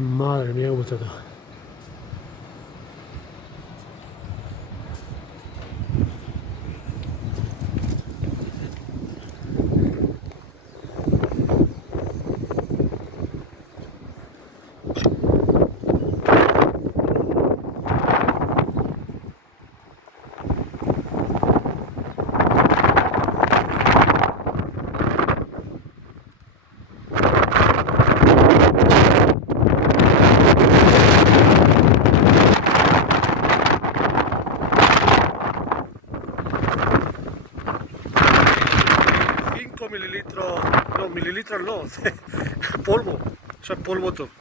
Madre mía, cómo está todo. 5 mililitros, no, mililitros no, polvo, eso es polvo todo.